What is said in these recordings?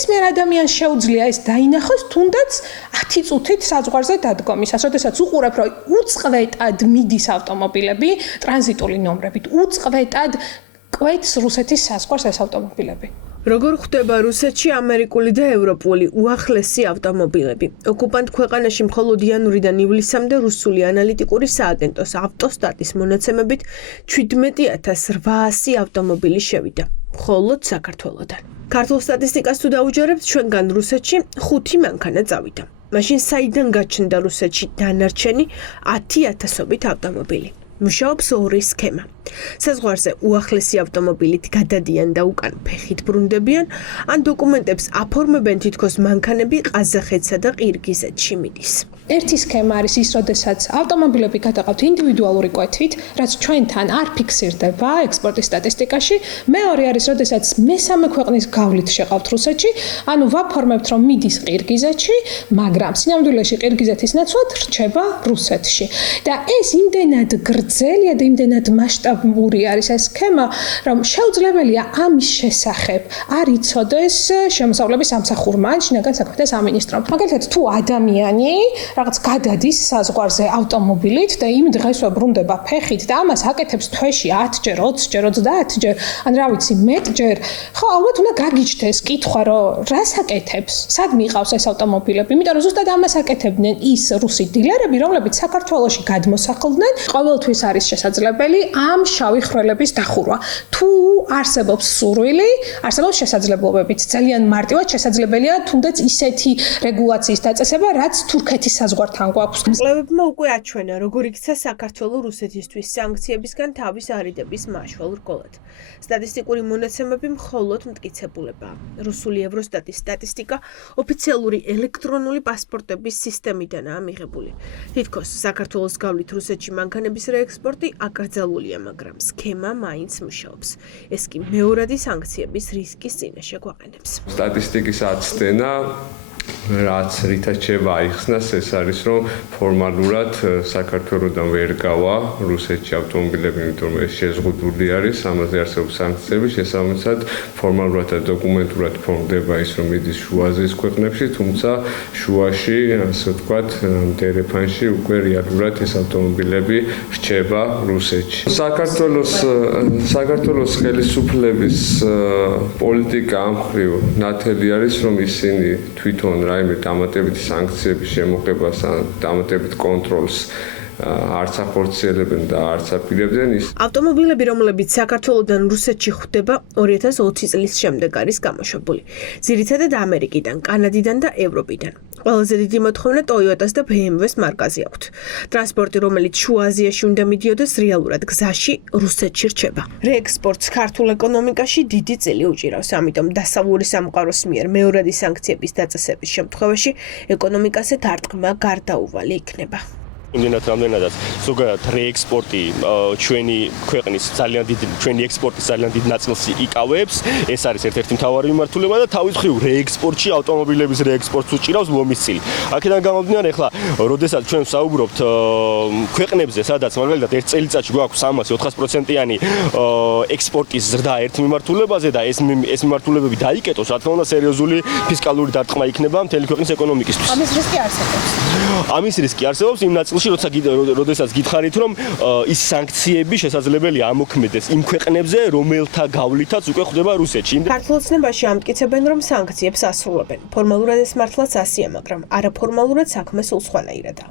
ნებისმიერ ადამიანს შეუძლია ეს დაინახოს თუნდაც 10 წუთით საზღვარზე დადგომისას, როდესაც უყურებ, რომ უწყვეტად მიდის ავტომობილები ტრანზიტული ნომრებით, უწყვეტად კვეთს რუსეთის საზღვარს ეს ავტომობილები. როგორ ხდება რუსეთში ამერიკული და ევროპული უახლესი ავტომობილები? ოკუპანტ ქვეყანაში მხოლოდ იანვრიდან ივლისამდე რუსული ანალიტიკური სააგენტოს ავტოსტატის მონაცემებით 17800 ავტომობილი შევიდა, მხოლოდ საქართველოდან. ქართულ სტატისტიკას თუ დაუჯერებთ, ჩვენგან რუსეთში 5 მანქანა წავიდა. მაშინ საიდან გაჩნდა რუსეთში დანარჩენი 10,000-ობით ავტომობილი? მუშაობს ორი სქემა. საზღვარზე უახლესი ავტომობილით გადადიან და უკან ფეხით ბრუნდებიან, ან დოკუმენტებს აფორმებენ თითქოს მანქანები ყაზახეთსა და ყირგიზეთში მიდის. ერთი სქემა არის ის, როდესაც ავტომობილები გადაყავთ ინდივიდუალური კვეთით, რაც ჩვენთან არ ფიქსირდება ექსპორტის სტატისტიკაში. მეორე არის, როდესაც მესამე ქვეყნის გავლით შეყავთ რუსეთში, ანუ ვაფორმებთ, რომ მიდის ყირგიზეთში, მაგრამ სინამდვილეში ყირგიზეთის ნაცვლად რჩება რუსეთში. და ეს იმდენად გრძელია და იმდენად მასშტაბური არის ეს სქემა, რომ შეუძლებელია ამის შესახებ არ იცოდეს შემოსავლების სამსახურმა ან შინაგან საქმეთა სამინისტრომ. მაგალითად, თუ ადამიანი რაღაც გადადის საზღვარზე ავტომობილით და იმ დღესვე ბრუნდება ფეხით და ამას აკეთებს თვეში 10-ჯერ, 20-ჯერ, 30-ჯერ, ან რა ვიცი, მეტჯერ, ხო, ალბათ უნდა გაგიჩნდეს კითხვა, რომ რას აკეთებს, სად მიყავს ეს ავტომობილები, იმიტომ რომ ზუსტად ამას აკეთებდნენ ის რუსი დილერები, რომლებიც საქართველოში გადმოსახლდნენ, ყოველთვის არის შესაძლებელი ამ შავი ხვრელების დახურვა. თუ არსებობს სურვილი, არსებობს შესაძლებლობებიც, ძალიან მარტივად შესაძლებელია თუნდაც ისეთი რეგულაციის დაწესება, რაც თურქეთის საზღვართან გვაქვს. მკვლევებმა უკვე აჩვენა, როგორ იქცა საქართველოს რუსეთისთვის სანქციებისგან თავის არიდების მაშვალ რგოლად. სტატისტიკური მონაცემები მხოლოდ მტკიცებულებაა. რუსული ევროსტატის სტატისტიკა ოფიციალური ელექტრონული პასპორტების სისტემიდანაა მიღებული. თითქოს საქართველოს გავლით რუსეთში მანქანების რეექსპორტი აკრძალულია, მაგრამ სქემა მაინც მუშაობს. ეს კი მეორადი სანქციების რისკის წინაშე გვაყენებს. სტატისტიკის აცდენა რაც რითაჩება აიხსნას, ეს არის, რომ ფორმალურად საქართველოსდან ვერ გავა რუსეთში ავტომობილები, იმიტომ რომ ეს შეზღუდული არის, ამაზე არსებობს სანქციები, შესაბამისად ფორმალურად და დოკუმენტურად ფორმდება ის, რომ მიდის შუა აზიის ქვეყნებში, თუმცა შუაში, ასე ვთქვათ, დერეფანში უკვე რეალურად ეს ავტომობილები რჩება რუსეთში. საქართველოს ხელისუფლების პოლიტიკა ამ მხრივ ნათელი არის, რომ ისინი თვითონ რაიმე დამატებითი სანქციების შემოღებას ან დამატებით კონტროლს არც ახორციელებენ და არც აპირებდნენ. ავტომობილები, რომლებიც საქართველოსდან რუსეთში ხვდება, 2020 წლის შემდეგ არის გამოშვებული. ძირითადად ამერიკიდან, კანადიდან და ევროპიდან. ყველაზე დიდი მოთხოვნა Toyota-ს და BMW-ს მარკაზე აქვთ. ტრანსპორტი, რომელიც შუა აზიაში უნდა მიდიოდეს, რეალურად გზაში რუსეთში რჩება. რეექსპორტს ქართულ ეკონომიკაში დიდი წილი უჭირავს, ამიტომ დასავლური სამყაროს მიერ მეორადი სანქციების დაწესების შემთხვევაში ეკონომიკაზე დარტყმა გარდაუვალი იქნება. იმდენად რამდენადაც ზოგადად რეექსპორტი ჩვენი ქვეყნის ძალიან დიდი ჩვენი ექსპორტის ძალიან დიდ ნაწილს იკავებს. ეს არის ერთ-ერთი მთავარი მიმართულება და თავის მხრივ რეექსპორტში ავტომობილების რეექსპორტს უჭირავს ლომის წილი. აქედან გამომდინარე, ახლა როდესაც ჩვენ ვსაუბრობთ ქვეყნებზე, სადაც მაგალითად ერთ წელიწადში გვაქვს 300-400%-იანი ექსპორტის ზრდა ერთ მიმართულებაზე და ეს მიმართულებები დაიკეტოს, რა თქმა უნდა, სერიოზული ფისკალური დარტყმა იქნება მთელი ქვეყნის ეკონომიკისთვის. ამის რისკი არსებობს. ამის რისკი არსებობს იმ ნაწილში, როდესაც გითხარით, რომ ის სანქციები შესაძლებელია ამოქმედდეს იმ ქვეყნებზე, რომელთა გავლითაც უკვე ხვდება რუსეთში. ქართულ ცნებაში ამტკიცებენ, რომ სანქციებს ასრულებენ. ფორმალურად ეს მართლაც ასია, მაგრამ არაფორმალურად საქმე სულ სხვანაირადაა.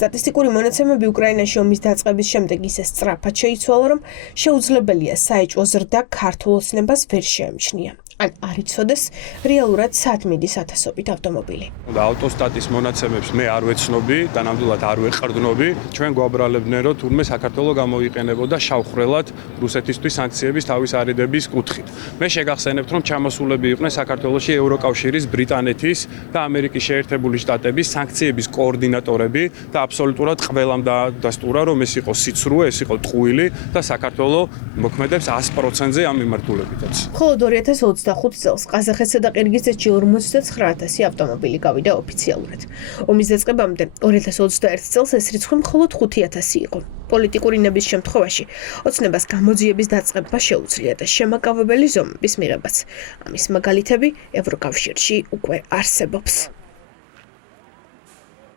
სტატისტიკური მონაცემები უკრაინაში ომის დაწყების შემდეგ ისე სწრაფად შეიცვალა, რომ შეუძლებელია საეჭვო ზრდა ქართულ ცნებას ვერ შეემჩნია. ან არ იცოდეს რეალურად სად მიდის ათასობით ავტომობილი. ავტოსტატის მონაცემებს მე არ ვეცნობი და ნამდვილად არ ვეყრდნობი. ჩვენ გვაბრალებდნენ, რომ თურმე საქართველოს გამოიყენებოდა შავხრელად რუსეთისთვის სანქციების თავის არიდების კუთხით. მე შეგახსენებთ, რომ ჩამოსულები იყვნენ საქართველოში ევროკავშირის, ბრიტანეთის და ამერიკის შეერთებული შტატების სანქციების კოორდინატორები და აბსოლუტურად ყველამ დასტურა, რომ ეს იყო სიცრუე, ეს იყო ტყუილი და საქართველოს მოქმედებს 100%-ზე ამ მიმართულებითაც. მხოლოდ 2020 2025 წელს ყაზახეთსა და ყირგიზეთში 59000 ავტომობილი გავიდა ოფიციალურად. ომის დაწყებამდე 2021 წელს ეს რიცხვი მხოლოდ 5000 იყო. პოლიტიკური ნების შემთხვევაში ოცნებას გამოძიების დაწყება შეუძლია და შემაკავებელი ზომების მიღებაც. ამის მაგალითები ევროკავშირში უკვე არსებობს.